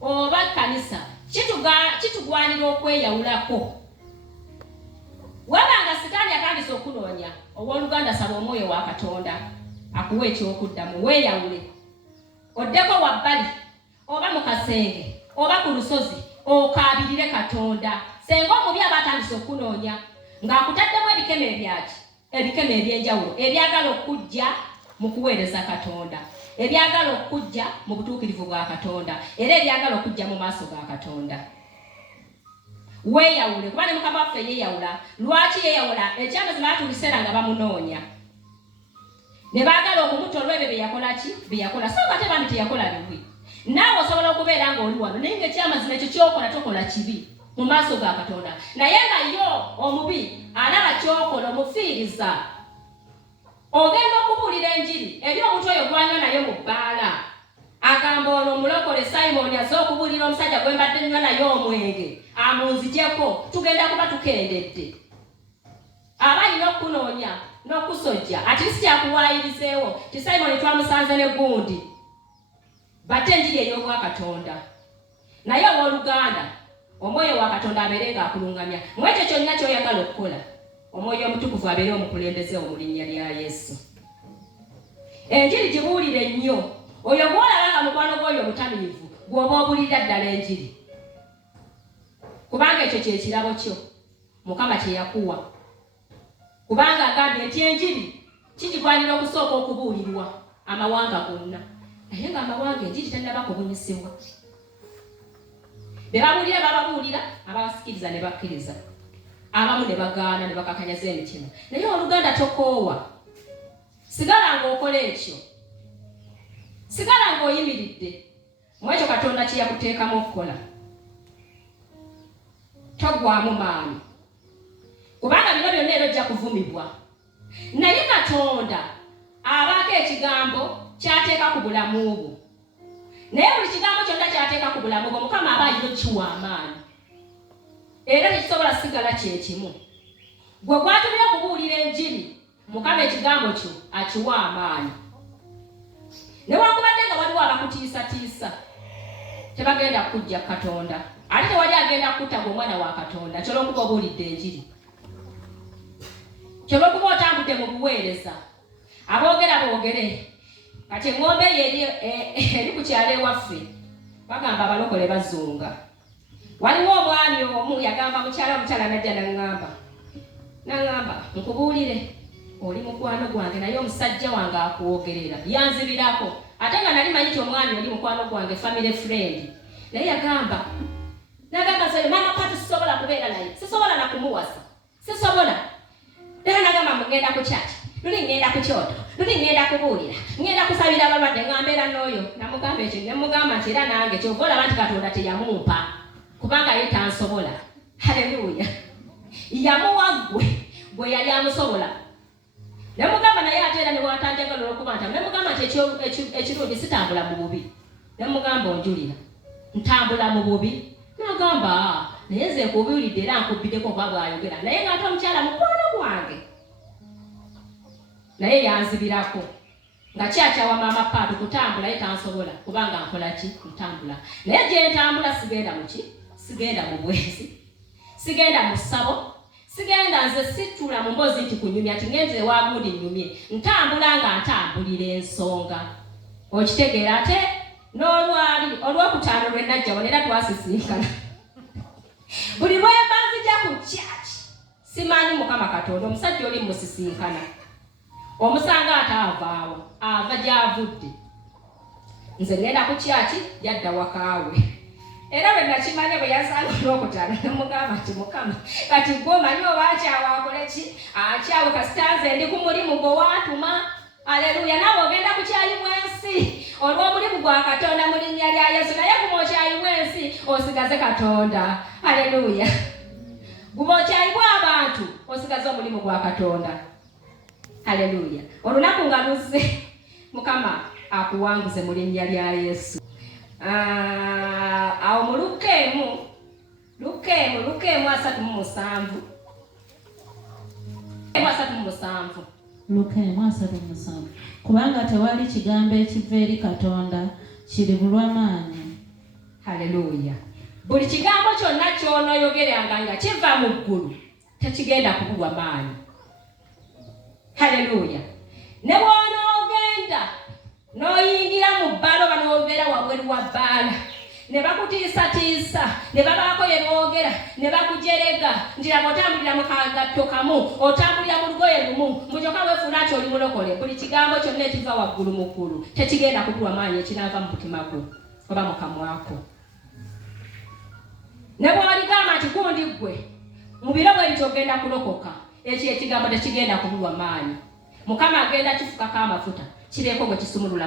oba kanisa kitugwanira okweyawulako. Wabanga sitaani atandise okunoonya, owooluganda saba omwoyo wa Katonda akuwa ekyokuddamu, weeyawule. Oddeko wabbali oba mu kasenge oba ku lusozi okaabirire Katonda. Senga omubi aba atandise okunoonya ng'akutaddemu ebikeme eby'enjawulo ebyagala okujja mu kuweereza Katonda, ebyagala okujja mu butuukirivu bwa Katonda, era ebyagala okujja mu maaso ga Katonda. Weeyawule kuba ne Mukama waffe yeeyawula. Lwaki yeeyawula? Ekyamazima atuliseera nga bamunoonya ne baagala okumuta olw'ebyo bye yakola. So ate bandi teyakola bibi. Naawe osobola okubeera ng'oli wano naye ng'ekyamazima ekyo ky'okola tokola kibi mu maaso ga Katonda, naye nga yo omubi alaba ky'okola omufiiriza. Ogenda okubuulira enjiri eri omuntu oyo gwanywa naye mu bbaala, agamba ono omulokole Simon azze okubuulira omusajja gwe mbadde nnywa naye omwenge amunzijeko, tugenda kuba tukendedde. Aba alina okunoonya n'okusojja ati si kyakuwaayirizeewo ti Simon twamusanze ne gundi. Batte enjiri ey'obwa Katonda. Naye owooluganda omwoyo wa Katonda abeere ng'akulungamya mu ekyo kyonna ky'oyagala okukola. Omwoyo omutukuvu abeere omukulembeze mu linnya lya Yesu. Enjiri gibuulire nnyo. Oyo gw'olaba nga mukwano gw'oyo omutamiivu gw'oba obuulira ddala enjiri, kubanga ekyo kye kirabo kyo Mukama kye yakuwa. Kubanga agambye nti enjiri kigigwanira okusooka okubuulirwa amawanga gonna, naye ng'amawanga enjiri tennaba kubunyisibwa. Be babuulira bababuulira, ababasikiriza ne bakkiriza, abamu ne bagaana ne bakakanyaza emitima. Naye oluganda tokoowa, sigala ng'okola ekyo, sigala ng'oyimiridde mu ekyo Katonda kye yakuteekamu okukola. Togwamu maanyi, kubanga bino byonna era ojja kuvumibwa. Naye Katonda abaako ekigambo ky'ateeka ku bulamu bwo. Naye buli kigambo kyonna ky'ateeka ku bulamu bwo Mukama aba alina okukiwa amaanyi, era tekisobola sigala kyekimu. Gwe gwatumye okubuulira enjiri, Mukama ekigambo kyo akiwa amaanyi. Newankubadde nga waliwo abakutiisatiisa, tebagenda kujja Katonda. Ate tewali agenda kutta gwe omwana wa Katonda kyolwokuba obuulidde enjiri, kyolwokuba otambudde mu buweereza. Aboogera boogere. Kati engombe eri ku kyalo ewaffe bagamba abalokole bazunga. Waliwo omwami omu yagamba omukyala najja n'aŋŋamba nkubuulire, oli mukwano gwange naye omusajja wange akwogerera yanzibirako, ate nga nali manyi ti omwami oli mukwano gwange, family friend. Naye n'agamba nti mama Patu sisobola kubeera naye, sisobola na kumuwasa, sisobola. Era n'agamba mugenda ku kyaki, luli ngenda ku kyoto, luli ngenda kubuulira, ngenda kusabira abalwadde ngambeera n'oyo. Namugamba ekyo ne mugamba nti era nange kyova olaba nti Katonda teyamumpa kubanga ye tansobola. Haleluya. Yamuwa gwe yali amusobola. Ne mugamba naye ate era ne bwatanjagala olw'okuba nti ne mugamba nti ekirungi sitambula mu bubi. Ne mugamba onjulira ntambula mu bubi. N'agamba naye nze nkubuulidde era nkubbiddeko oba bw'ayogera, naye ng'ate omukyala mukwano gwange. Naye yanzibirako nga kyakyawa maama Patu kutambula ye tansobola kubanga nkola ki? Ntambula. Naye gye ntambula sigenda mu ki? Sigenda mu bwezi, sigenda mu ssabo, sigenda nze situla mu mboozi nti kunyumya nti ngenze ewa gundi nnyumye. Ntambula nga ntambulira ensonga. Okitegeera ate n'olwali olw'okutaano lwe najjawo era twasisinkana. Buli lwe mba nzija ku kyaki simanyi Mukama Katonda omusajja oli musisinkana. Omusanga ataavaawo, ava gy'avudde. Nze ngenda ku kyaki yadda wakaawe. Era bwe nakimanya bwe yasanga olw'okutaano namugamba nti Mukama kati gwe omanyi oba akyawe akole ki? Akyawe kasita nze ndi ku mulimu gwe waatuma. Aleluya. Naawe ogenda kukyayiwa ensi olw'omulimu gwa Katonda mu linnya lya Yesu, naye guba okyayiwa ensi osigaze Katonda. Aleluya. Guba okyayibwa abantu osigaze omulimu gwa Katonda. Aleluya. Olunaku nga luzze Mukama akuwanguze mu linnya lya Yesu. Awo mu Lukeemu 3:7. Lukeemu 3:7. Kubanga tewali kigambo ekiva eri Katonda kiri bulwamaanyi. Haleluya. Buli kigambo kyonna ky'onooyogeranga nga kiva mu ggulu tekigenda kubulwa maanyi. Haleluya. Ne bw'onoogenda n'oyingira mu bbaala oba n'obeera wabweru wa bbaala ne bakutiisatiisa ne babaako ye boogera ne bakujerega nti laba otambulira mu kagatto kamu otambulira mu lugoye lumu mbujoka weefuula nti oli mulokole. Buli kigambo kyonna ekiva waggulu mu ggulu tekigenda kubulwa maanyi ekinaava mu mutima gwo oba mu kamwako. Ne bw'oligamba nti gundi ggwe mu biro bwe bityo ogenda kulokoka, ekyo ekigambo tekigenda kubulwa maanyi. Mukama agenda kifukako amafuta kibeeko gwe kisumulula.